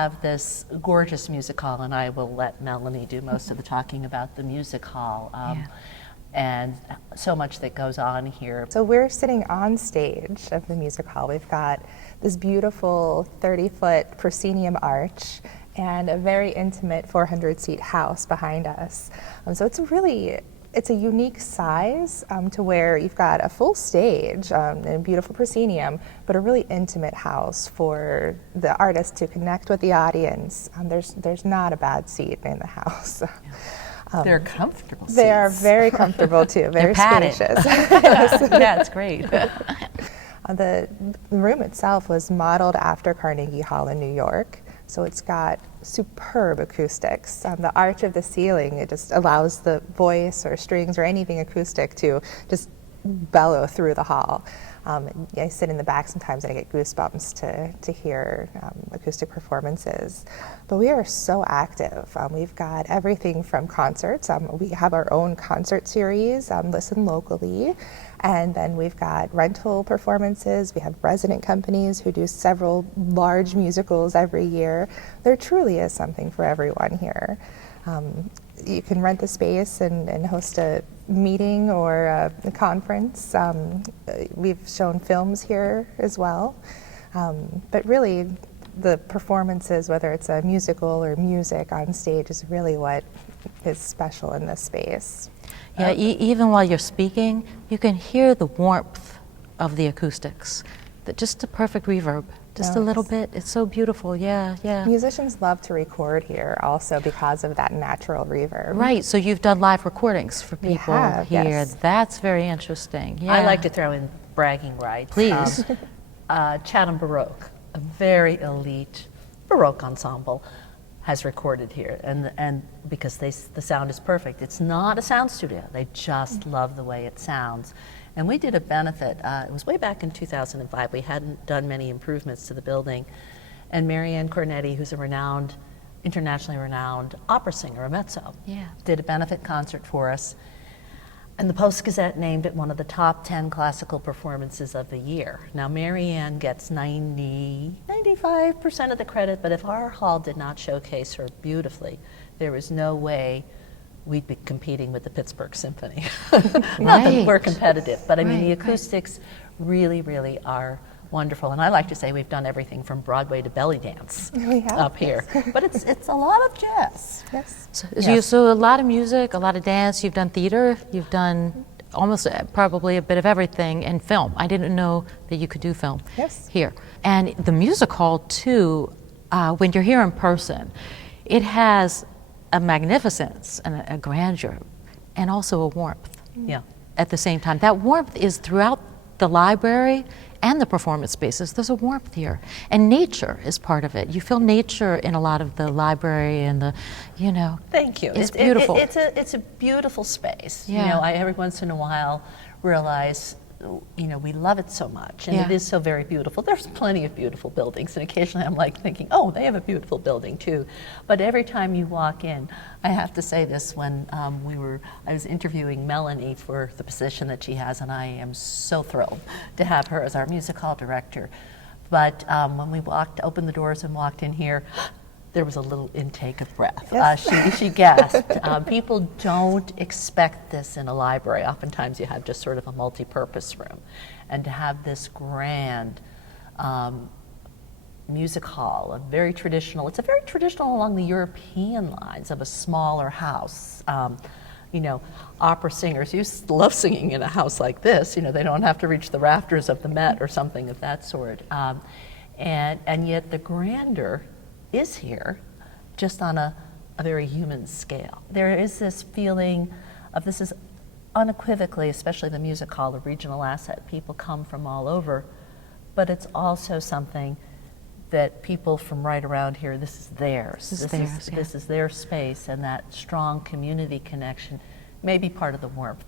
have this gorgeous music hall, and I will let Melanie do most of the talking about the music hall. And so much that goes on here. So we're sitting on stage of the music hall. We've got this beautiful 30-foot proscenium arch and a very intimate 400-seat house behind us. So it's a unique size to where you've got a full stage and a beautiful proscenium, but a really intimate house for the artist to connect with the audience. There's not a bad seat in the house. They're comfortable seats. They are very comfortable too, very spacious. Yeah, it's great. The room itself was modeled after Carnegie Hall in New York, so it's got superb acoustics. The arch of the ceiling, it just allows the voice or strings or anything acoustic to just bellow through the hall. I sit in the back sometimes and I get goosebumps to hear acoustic performances. But we are so active. We've got everything from concerts. We have our own concert series, Listen Locally. And then we've got rental performances. We have resident companies who do several large musicals every year. There truly is something for everyone here. You can rent the space and host a meeting or a conference. We've shown films here as well. But really, the performances, whether it's a musical or music on stage, is really what is special in this space. Yeah, even while you're speaking, you can hear the warmth of the acoustics. Just a perfect reverb, just a little bit. It's so beautiful, yeah. Musicians love to record here also because of that natural reverb. Right, so you've done live recordings for people here. Yes. That's very interesting, yeah. I like to throw in bragging rights. Please. Chatham Baroque, a very elite Baroque ensemble, has recorded here, and because the sound is perfect. It's not a sound studio. They just love the way it sounds. And we did a benefit, it was way back in 2005. We hadn't done many improvements to the building. And Marianne Cornetti, who's a internationally renowned opera singer, a mezzo, did a benefit concert for us. And the Post-Gazette named it one of the top 10 classical performances of the year. Now, Marianne gets 95% of the credit, but if our hall did not showcase her beautifully, there is no way we'd be competing with the Pittsburgh Symphony. Not that we're competitive, but I mean, the acoustics really, really are wonderful. And I like to say we've done everything from Broadway to belly dance up here. But it's a lot of jazz. Yes. So a lot of music, a lot of dance. You've done theater. You've done almost probably a bit of everything, and film. I didn't know that you could do film here. And the music hall too, when you're here in person, it has a magnificence and a grandeur, and also a warmth at the same time. That warmth is throughout the library and the performance spaces. There's a warmth here, and nature is part of it. You feel nature in a lot of the library and the, Thank you. It's beautiful. It's a beautiful space. Yeah. I every once in a while realize, we love it so much, and it is so very beautiful. There's plenty of beautiful buildings, and occasionally I'm like thinking, oh, they have a beautiful building too. But every time you walk in, I have to say this, when I was interviewing Melanie for the position that she has, and I am so thrilled to have her as our music hall director. But when we opened the doors and walked in here, there was a little intake of breath. She gasped. People don't expect this in a library. Oftentimes you have just sort of a multi-purpose room. And to have this grand music hall, it's very traditional along the European lines of a smaller house. Opera singers love singing in a house like this. They don't have to reach the rafters of the Met or something of that sort. And yet the grandeur is here, just on a very human scale. There is this feeling of this is unequivocally, especially the music hall, a regional asset. People come from all over, but it's also something that people from right around here, this is theirs. This is their space, and that strong community connection may be part of the warmth.